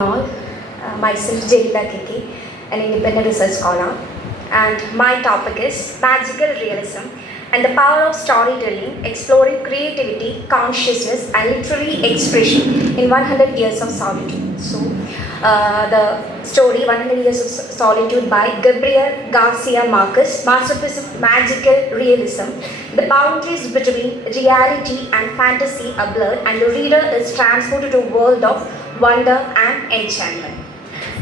All, myself Jelila Kiki, an independent research scholar, and my topic is magical realism and the power of storytelling, exploring creativity, consciousness, and literary expression in 100 Years of Solitude. So, the story 100 Years of Solitude by Gabriel Garcia Marquez, masterpiece of magical realism. The boundaries between reality and fantasy are blurred, and the reader is transported to a world of wonder and enchantment.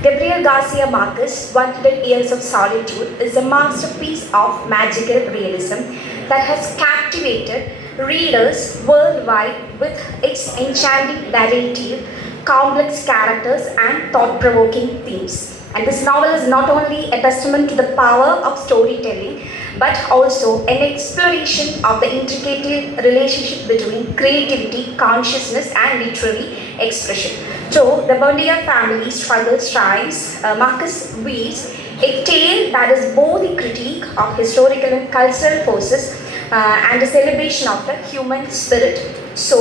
Gabriel Garcia Marquez' 100 Years of Solitude is a masterpiece of magical realism that has captivated readers worldwide with its enchanting narrative, complex characters, and thought provoking themes. And this novel is not only a testament to the power of storytelling but also an exploration of the intricate relationship between creativity, consciousness, and literary expression. Through the Bondia family struggles triumphs, Marcus weaves a tale that is both a critique of historical and cultural forces and a celebration of the human spirit. So,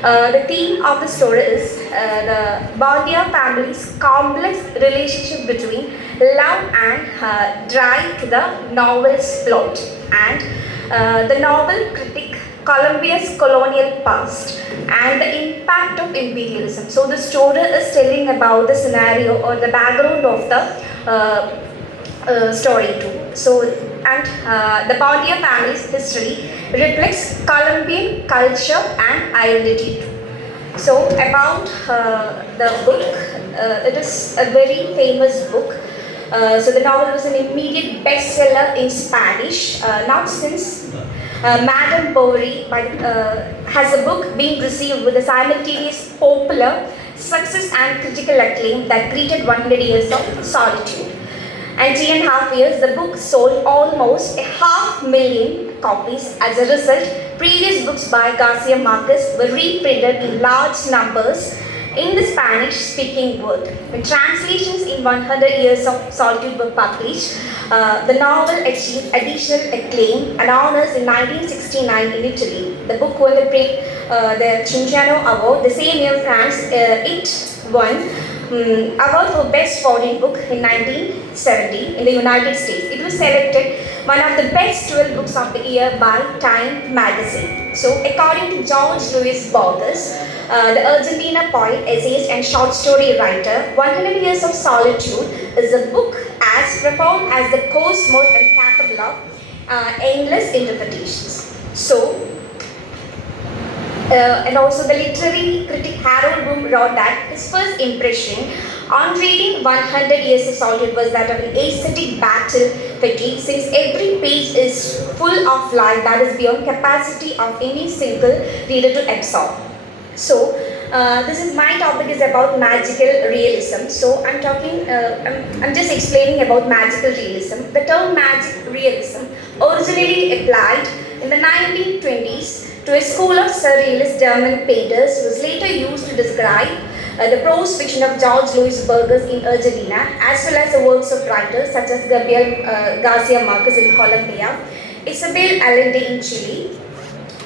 the theme of the story is the Bondia family's complex relationship between love and drive to the novel's plot. And the novel critique Colombia's colonial past and the impact of imperialism. So the story is telling about the scenario or the background of the story too. So the Bondia family's history reflects Colombian culture and identity too. So about the book, it is a very famous book. So the novel was an immediate bestseller in Spanish, not since Madame Bovary has a book being received with a simultaneous popular success and critical acclaim that greeted 100 Years of Solitude. And 3.5 years, the book sold almost 500,000 copies. As a result, previous books by Garcia Marquez were reprinted in large numbers in the Spanish-speaking world. When translations in 100 Years of Solitude were published, the novel achieved additional acclaim and honors in 1969 in Italy. The book won the Cinquano Award. The same year, France, it won award for Best Foreign Book in 1970 in the United States. It was selected one of the best 12 books of the year by Time magazine. So, according to George Luis Borges, the Argentina poet, essayist, and short story writer, 100 Years of Solitude is a book as profound as the cosmos and capable of endless interpretations. So, and also the literary critic Harold Bloom wrote that his first impression on reading 100 Years of Solitude was that of an aesthetic battle fatigue, since every page is full of life that is beyond capacity of any single reader to absorb. So, this is my topic is about magical realism. So, I'm just explaining about magical realism. The term magic realism originally applied in the 1920s to a school of surrealist German painters, was later used to describe the prose fiction of George Luis Borges in Argentina, as well as the works of writers such as Gabriel Garcia Marquez in Colombia, Isabel Allende in Chile,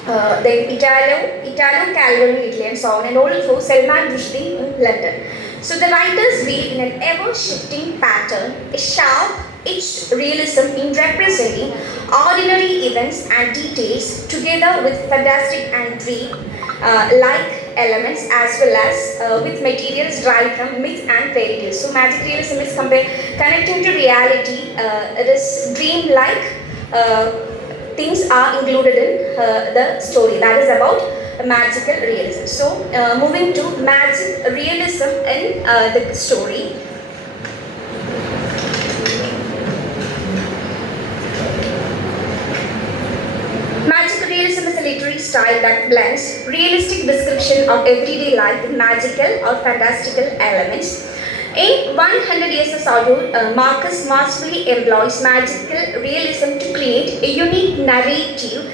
then Italo Calvino in Italy, and so on, and also Salman Rushdie in London. So the writers weave in an ever-shifting pattern a sharp-edged realism in representing ordinary events and details together with fantastic and dream-like elements, as well as with materials derived from myth and fairy tales. So magic realism is connecting to reality. It is dream-like. Things are included in the story. That is about magical realism. So, moving to magic realism in the story. Magical realism is a literary style that blends realistic description of everyday life with magical or fantastical elements. In 100 Years of Solitude, Marcus masterfully employs magical realism to create a unique narrative,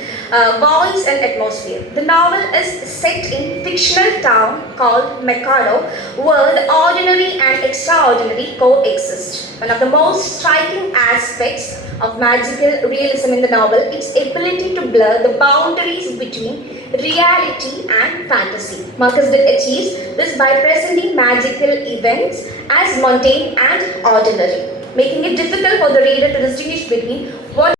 voice, and atmosphere. The novel is set in a fictional town called Mercado, where the ordinary and extraordinary extraordinary coexist. One of the most striking aspects of magical realism in the novel is its ability to blur the boundaries between reality and fantasy. Marcus achieves this by presenting magical events as mundane and ordinary, making it difficult for the reader to distinguish between what